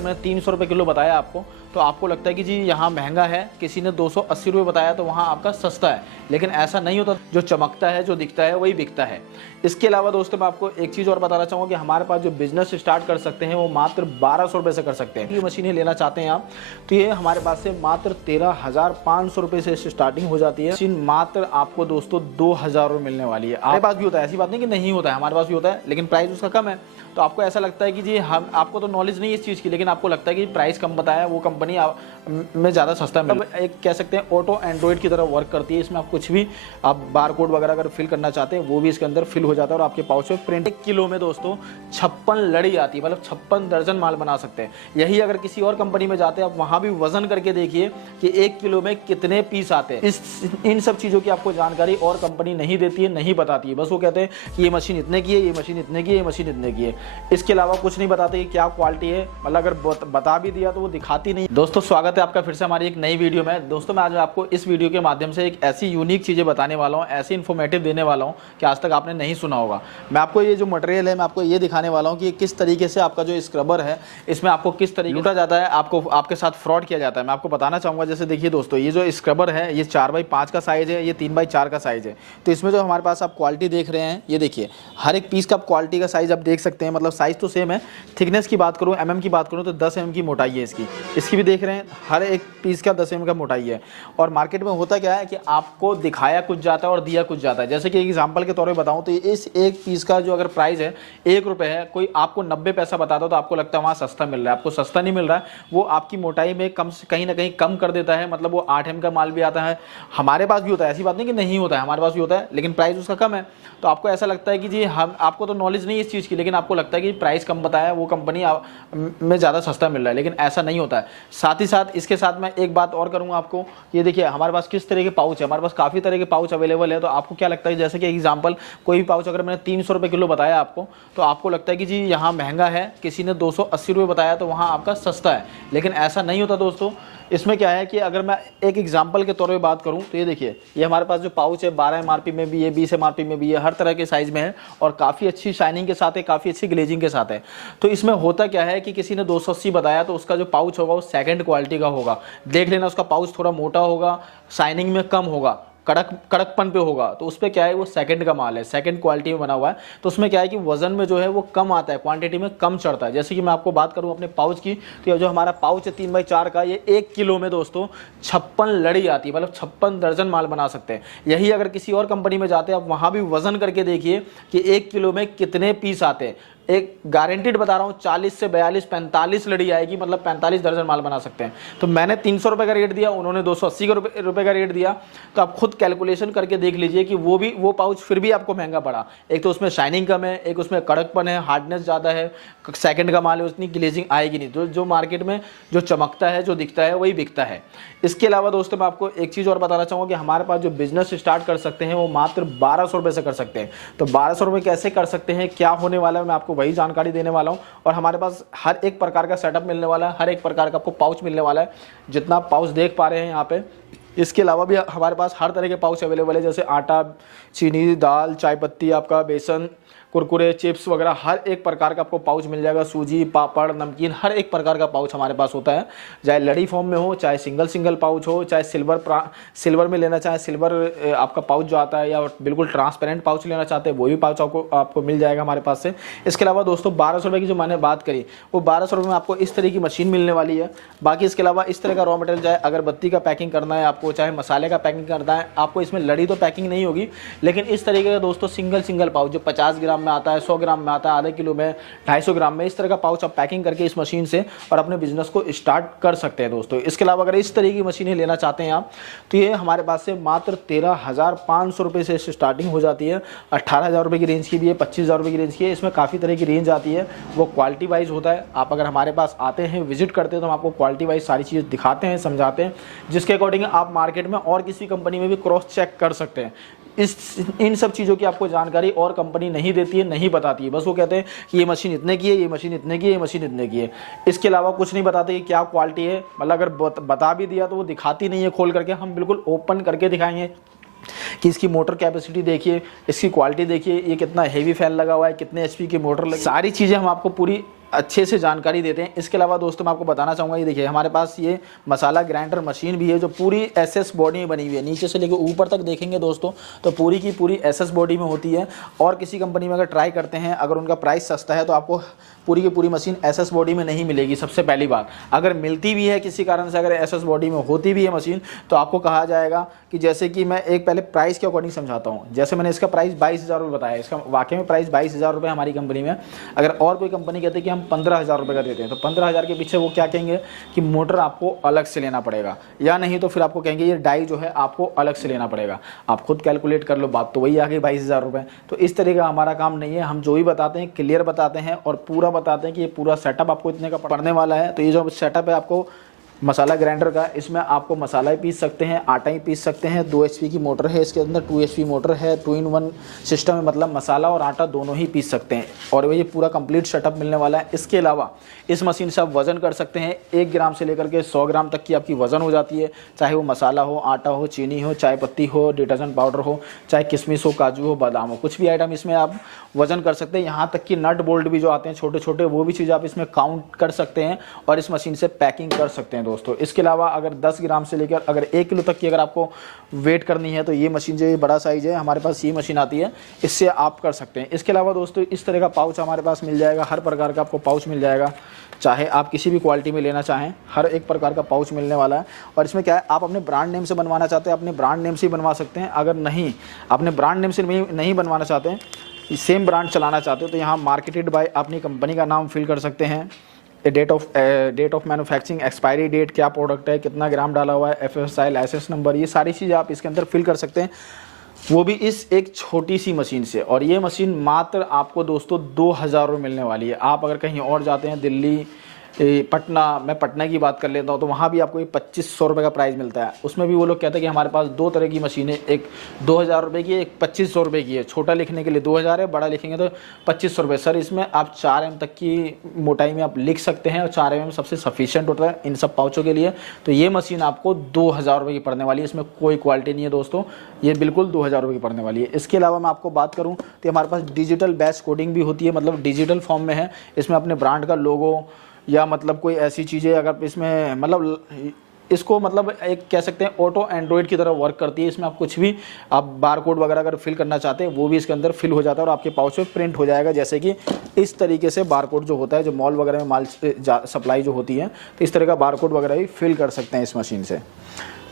मैंने 300 रुपये किलो बताया आपको, तो आपको लगता है कि जी यहाँ महंगा है, किसी ने 280 रुपये बताया तो वहाँ आपका सस्ता है, लेकिन ऐसा नहीं होता। जो चमकता है, जो दिखता है, वही बिकता है। इसके अलावा दोस्तों मैं आपको एक चीज़ और बताना चाहूँगा कि हमारे पास जो बिजनेस स्टार्ट कर सकते हैं वो मात्र 1200 रुपये से कर सकते हैं। ये मशीनें लेना चाहते हैं आप, तो ये हमारे पास से मात्र 13,500 रुपये से स्टार्टिंग हो जाती है। मशीन मात्र आपको दोस्तों 2000 रुपये मिलने वाली है। हमारे पास भी होता है, ऐसी बात नहीं कि नहीं होता है, हमारे पास भी होता है, लेकिन प्राइस उसका कम है। तो आपको ऐसा लगता है कि जी हम, आपको तो नॉलेज नहीं है इस चीज़ की, लेकिन आपको लगता है कि प्राइस कम बताया, वो कंपनी में ज़्यादा सस्ता मिल। एक कह सकते हैं ऑटो एंड्रॉइड की तरह वर्क करती है। इसमें आप कुछ भी, आप बार कोड वगैरह अगर फिल करना चाहते हैं वो भी इसके अंदर फिल हो जाता है और आपके पाउच में प्रिंट। 1 किलो में दोस्तों 56 लड़ी आती है, मतलब 56 दर्जन माल बना सकते हैं। यही अगर किसी और कंपनी में जाते हैं, आप वहाँ भी वजन करके देखिए कि 1 किलो में कितने पीस आते हैं। इन सब चीज़ों की आपको जानकारी और कंपनी नहीं देती है, नहीं बताती है। बस वो कहते हैं कि ये मशीन इतने की है, ये मशीन इतने की है, ये मशीन इतने की है। इसके अलावा कुछ नहीं बताते कि क्या क्वालिटी है, मतलब अगर बता भी दिया तो वो दिखाती नहीं। दोस्तों स्वागत है आपका फिर से हमारी एक नई वीडियो में। दोस्तों मैं आज आपको इस वीडियो के माध्यम से एक ऐसी यूनिक चीज़ें बताने वाला हूँ, ऐसी इन्फॉर्मेटिव देने वाला हूँ कि आज तक आपने नहीं सुना होगा। मैं आपको ये जो मटेरियल है, मैं आपको ये दिखाने वाला हूँ कि किस तरीके से आपका जो स्क्रबर है, इसमें आपको किस तरीके लूटा जाता है, आपको आपके साथ फ्रॉड किया जाता है। मैं आपको बताना चाहूँगा। जैसे देखिए दोस्तों, ये जो स्क्रबर है ये 4x5 का साइज़ है, ये 3x4 का साइज़ है। तो इसमें जो हमारे पास आप क्वालिटी देख रहे हैं, ये देखिए हर एक पीस का क्वालिटी का साइज़ आप देख सकते हैं। मतलब साइज़ तो सेम है। थिकनेस की बात करूँ, mm की बात करूँ तो 10 mm की मोटाई है इसकी भी देख रहे हैं। हर एक पीस का 10 mm का मोटाई है। और मार्केट में होता क्या है कि आपको दिखाया कुछ जाता है और दिया कुछ जाता है। जैसे कि एग्जांपल के तौर पे बताऊं तो इस एक पीस का जो अगर प्राइस है 1 रुपये है, कोई आपको 90 पैसा बताता है तो आपको लगता है वहाँ सस्ता मिल रहा है। आपको सस्ता नहीं मिल रहा है, वो आपकी मोटाई में कहीं ना कहीं कम कर देता है। मतलब वो 8 mm का माल भी आता है। हमारे पास भी होता है, ऐसी बात नहीं कि नहीं होता है, हमारे पास भी होता है, लेकिन प्राइस उसका कम है। तो आपको ऐसा लगता है कि जी हम, आपको तो नॉलेज नहीं है इस चीज़ की, लेकिन आपको लगता है कि प्राइस कम बताया, वो कंपनी में ज़्यादा सस्ता मिल रहा है, लेकिन ऐसा नहीं होता है। साथ ही साथ इसके साथ मैं एक बात और करूँगा आपको। ये देखिए हमारे पास किस तरह के पाउच है, हमारे पास काफ़ी तरह के पाउच अवेलेबल है। तो आपको क्या लगता है, जैसे कि एग्जांपल कोई भी पाउच अगर मैंने 300 रुपये किलो बताया आपको, तो आपको लगता है कि जी यहाँ महंगा है, किसी ने 280 रुपये बताया तो वहाँ आपका सस्ता है, लेकिन ऐसा नहीं होता दोस्तों। इसमें क्या है कि अगर मैं एक एग्जांपल के तौर पे बात करूं तो ये देखिए, ये हमारे पास जो पाउच है 12 MRP में भी है, 20 MRP में भी है, हर तरह के साइज़ में है और काफ़ी अच्छी शाइनिंग के साथ है, काफ़ी अच्छी ग्लेजिंग के साथ है। तो इसमें होता क्या है कि किसी ने 280 बताया तो उसका जो पाउच होगा वो सेकंड क्वालिटी का होगा। देख लेना, उसका पाउच थोड़ा मोटा होगा, शाइनिंग में कम होगा, कड़कपन पे होगा। तो उस पर क्या है, वो सेकंड का माल है, सेकंड क्वालिटी में बना हुआ है। तो उसमें क्या है कि वजन में जो है वो कम आता है, क्वांटिटी में कम चढ़ता है। जैसे कि मैं आपको बात करूं अपने पाउच की, तो ये जो हमारा पाउच है 3x4 का, ये 1 किलो में दोस्तों 56 लड़ी आती है, मतलब 56 दर्जन माल बना सकते हैं। यही अगर किसी और कंपनी में जाते हैं, आप वहाँ भी वजन करके देखिए कि 1 किलो में कितने पीस आते हैं। एक गारंटीड बता रहा हूँ, 40 से 42 45 लड़ी आएगी, मतलब 45 दर्जन माल बना सकते हैं। तो मैंने 300 रुपये का रेट दिया, उन्होंने 280 रुपये का रेट दिया। तो आप खुद कैलकुलेशन करके देख लीजिए कि वो पाउच फिर भी आपको महंगा पड़ा। एक तो उसमें शाइनिंग कम है, एक उसमें कड़कपन है, हार्डनेस ज़्यादा है, सेकंड का माल है, उतनी ग्लेजिंग आएगी नहीं। तो जो मार्केट में जो चमकता है, जो दिखता है, वही बिकता है। इसके अलावा दोस्तों मैं आपको एक चीज़ और बताना चाहूँगा कि हमारे पास जो बिजनेस स्टार्ट कर सकते हैं वो मात्र 1200 रुपये से कर सकते हैं। तो 1200 रुपये कैसे कर सकते हैं, क्या होने वाला है, मैं आपको वही जानकारी देने वाला हूँ। और हमारे पास हर एक प्रकार का सेटअप मिलने वाला है, हर एक प्रकार का आपको पाउच मिलने वाला है, जितना पाउच देख पा रहे हैं यहाँ पे। इसके अलावा भी हमारे पास हर तरह के पाउच अवेलेबल है, जैसे आटा, चीनी, दाल, चाय पत्ती, आपका बेसन, कुरकुरे, चिप्स वगैरह हर एक प्रकार का आपको पाउच मिल जाएगा। सूजी, पापड़, नमकीन, हर एक प्रकार का पाउच हमारे पास होता है, चाहे लड़ी फॉर्म में हो, चाहे सिंगल पाउच हो, चाहे सिल्वर में लेना चाहे सिल्वर आपका पाउच जो आता है, या बिल्कुल ट्रांसपेरेंट पाउच लेना चाहते हैं वो भी पाउच आपको मिल जाएगा हमारे पास से। इसके अलावा दोस्तों 1200 रुपये की जो मैंने बात करी, वो 1200 रुपये में आपको इस तरह की मशीन मिलने वाली है। बाकी इसके अलावा इस तरह का रॉ मटेरियल, चाहे अगरबत्ती का पैकिंग करना है आपको, चाहे मसाले का पैकिंग करना है आपको, इसमें लड़ी तो पैकिंग नहीं होगी, लेकिन इस तरीके का दोस्तों सिंगल पाउच जो 50 ग्राम में आता है, 100 ग्राम में आता है, आधे किलो में, 250 ग्राम में, इस तरह का पाउच आप पैकिंग करके इस मशीन से और अपने बिजनेस को स्टार्ट कर सकते हैं दोस्तों। इसके अलावा अगर इस तरह की मशीनें लेना चाहते हैं आप, तो ये हमारे पास से मात्र 13,500 रुपये से स्टार्टिंग हो जाती है। 18,000 रुपये की रेंज की भी है, 25,000 रुपये की रेंज की है। इसमें काफ़ी तरह की रेंज आती है, वो क्वालिटी वाइज होता है। आप अगर हमारे पास आते हैं, विजिट करते हैं, तो हम आपको क्वालिटी वाइज सारी चीज़ दिखाते हैं, समझाते हैं, जिसके अकॉर्डिंग आप मार्केट में और किसी कंपनी में भी क्रॉस चेक कर सकते हैं। इन सब चीज़ों की आपको जानकारी और कंपनी नहीं देती है, नहीं बताती है। बस वो कहते हैं कि ये मशीन इतने की है, ये मशीन इतने की है, ये मशीन इतने की है। इसके अलावा कुछ नहीं बताते कि क्या क्वालिटी है। मतलब अगर बता भी दिया तो वो दिखाती नहीं है खोल करके। हम बिल्कुल ओपन करके दिखाएंगे कि इसकी मोटर कैपेसिटी देखिए, इसकी क्वालिटी देखिए, ये कितना हेवी फैन लगा हुआ है, कितने एचपी की मोटर लगी, सारी चीज़ें हम आपको पूरी अच्छे से जानकारी देते हैं। इसके अलावा दोस्तों मैं आपको बताना चाहूँगा, ये देखिए हमारे पास ये मसाला ग्राइंडर मशीन भी है जो पूरी एसएस बॉडी में बनी हुई है। नीचे से लेकर ऊपर तक देखेंगे दोस्तों तो पूरी की पूरी एसएस बॉडी में होती है। और किसी कंपनी में अगर ट्राई करते हैं, अगर उनका प्राइस सस्ता है तो आपको पूरी की पूरी मशीन एसएस बॉडी में नहीं मिलेगी। सबसे पहली बात, अगर मिलती भी है किसी कारण से, अगर एसएस बॉडी में होती भी है मशीन, तो आपको कहा जाएगा कि जैसे कि मैं एक पहले प्राइस के अकॉर्डिंग समझाता हूँ। जैसे मैंने इसका प्राइस 22,000 रुपये बताया, इसका वाकई में प्राइस 22,000 रुपये हमारी कंपनी में। अगर और कोई कंपनी कहती है कि हम 15,000 रुपये का देते हैं, तो 15,000 के पीछे वो क्या कहेंगे कि मोटर आपको अलग से लेना पड़ेगा, या नहीं तो फिर आपको कहेंगे ये डाई जो है आपको अलग से लेना पड़ेगा। आप खुद कैलकुलेट कर लो, बात तो वही आ गई 22,000 रुपये। तो इस तरह का हमारा काम नहीं है, हम जो भी बताते हैं क्लियर बताते हैं और पूरा बताते हैं कि ये पूरा सेटअप आपको इतने का पड़ने वाला है। तो ये जो सेटअप है आपको मसाला ग्राइंडर का, इसमें आपको मसाला ही पीस सकते हैं, आटा ही पीस सकते हैं। 2 HP की मोटर है इसके अंदर, 2 HP मोटर है, 2-in-1 सिस्टम है, मतलब मसाला और आटा दोनों ही पीस सकते हैं। और ये पूरा कंप्लीट सेटअप मिलने वाला है। इसके अलावा इस मशीन से आप वज़न कर सकते हैं, 1 ग्राम से लेकर के 100 ग्राम तक की आपकी वज़न हो जाती है। चाहे वो मसाला हो, आटा हो, चीनी हो, चाय पत्ती हो, डिटर्जेंट पाउडर हो, चाहे किशमिश हो, काजू हो, बादाम हो, कुछ भी आइटम इसमें आप वज़न कर सकते हैं। यहाँ तक कि नट बोल्ट भी जो आते हैं छोटे छोटे, वो भी चीज़ आप इसमें काउंट कर सकते हैं और इस मशीन से पैकिंग कर सकते हैं दोस्तों। इसके अलावा अगर 10 ग्राम से लेकर अगर 1 किलो तक की अगर आपको वेट करनी है, तो ये मशीन जो ये बड़ा साइज है हमारे पास, ये मशीन आती है, इससे आप कर सकते हैं। इसके अलावा दोस्तों इस तरह का पाउच हमारे पास मिल जाएगा, हर प्रकार का आपको पाउच मिल जाएगा। चाहे आप किसी भी क्वालिटी में लेना चाहें, हर एक प्रकार का पाउच मिलने वाला है। और इसमें क्या है, आप अपने ब्रांड नेम से बनवाना चाहते हैं, अपने ब्रांड नेम से ही बनवा सकते हैं। अगर नहीं, अपने ब्रांड नेम से नहीं बनवाना चाहते हैं, सेम ब्रांड चलाना चाहते हो, तो यहाँ मार्केटेड बाय अपनी कंपनी का नाम फिल कर सकते हैं। Date of manufacturing, expiry date, क्या प्रोडक्ट है, कितना ग्राम डाला हुआ है, FSI लाइसेंस नंबर, ये सारी चीज़ें आप इसके अंदर फिल कर सकते हैं, वो भी इस एक छोटी सी मशीन से। और ये मशीन मात्र आपको दोस्तों 2,000 रुपये मिलने वाली है। आप अगर कहीं और जाते हैं, दिल्ली, पटना, मैं पटना की बात कर लेता हूँ, तो वहाँ भी आपको ये 2,500 रुपये का प्राइस मिलता है। उसमें भी वो लोग कहते हैं कि हमारे पास 2 तरह की मशीनें, एक 2,000 रुपये की, एक 2,500 रुपये की है। छोटा लिखने के लिए 2,000 है, बड़ा लिखेंगे तो 2,500 रुपये। सर इसमें आप 4 mm तक की मोटाई में आप लिख सकते हैं और 4 mm सबसे सफिशिएंट होता है इन सब पाउचों के लिए। तो ये मशीन आपको 2,000 रुपये की पड़ने वाली है। इसमें कोई क्वालिटी नहीं है दोस्तों, ये बिल्कुल 2,000 रुपये की पड़ने वाली है। इसके अलावा मैं आपको बात करूँ तो हमारे पास डिजिटल बैच कोडिंग भी होती है, मतलब डिजिटल फॉर्म में है। इसमें अपने ब्रांड का लोगो या मतलब कोई ऐसी चीज़ें अगर इसमें, मतलब इसको मतलब एक कह सकते हैं ऑटो एंड्रॉइड की तरह वर्क करती है। इसमें आप कुछ भी, आप बार कोड वगैरह अगर फिल करना चाहते हैं, वो भी इसके अंदर फिल हो जाता है और आपके पाउच में प्रिंट हो जाएगा। जैसे कि इस तरीके से बार कोड जो होता है, जो मॉल वगैरह में माल सप्लाई जो होती है, तो इस तरह का बार कोड वगैरह भी फिल कर सकते हैं इस मशीन से।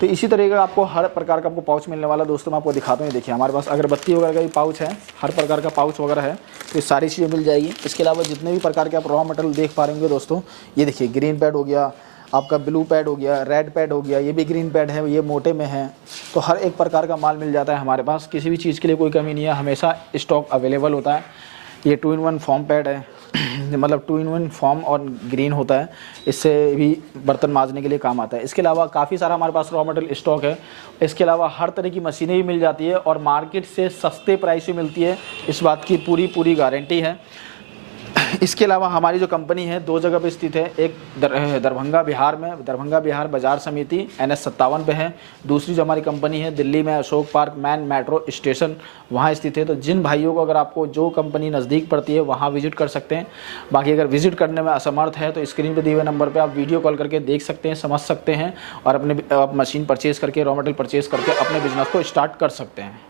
तो इसी तरीके का आपको हर प्रकार का आपको पाउच मिलने वाला दोस्तों। मैं आपको दिखाता हूँ, देखिए हमारे पास अगरबत्ती वगैरह का भी पाउच है, हर प्रकार का पाउच वगैरह है, तो ये सारी चीज़ें मिल जाएगी। इसके अलावा जितने भी प्रकार के आप रॉ मटेरियल देख पा रहे होंगे दोस्तों, ये देखिए ग्रीन पैड हो गया, आपका ब्लू पैड हो गया, रेड पैड हो गया, ये भी ग्रीन पैड है, ये मोटे में है। तो हर एक प्रकार का माल मिल जाता है हमारे पास, किसी भी चीज़ के लिए कोई कमी नहीं है, हमेशा स्टॉक अवेलेबल होता है। ये 2-in-1 फॉर्म पैड है, मतलब 2-in-1 फॉर्म और ग्रीन होता है, इससे भी बर्तन मांजने के लिए काम आता है। इसके अलावा काफ़ी सारा हमारे पास रॉ मटेरियल स्टॉक है। इसके अलावा हर तरह की मशीनें भी मिल जाती है और मार्केट से सस्ते प्राइस में मिलती है, इस बात की पूरी गारंटी है। इसके अलावा हमारी जो कंपनी है 2 जगह पे स्थित है, एक दरभंगा बिहार में, दरभंगा बिहार बाजार समिति NH57 पे है। दूसरी जो हमारी कंपनी है दिल्ली में Ashok park man metro station, वहाँ स्थित है। तो जिन भाइयों को अगर आपको जो कंपनी नज़दीक पड़ती है वहाँ विजिट कर सकते हैं। बाकी अगर विजिट करने में असमर्थ है तो स्क्रीन पर दिए हुए नंबर पर आप वीडियो कॉल करके देख सकते हैं, समझ सकते हैं और अपने मशीन परचेज़ करके, रॉ मटेरियल परचेज़ करके अपने बिजनेस को स्टार्ट कर सकते हैं।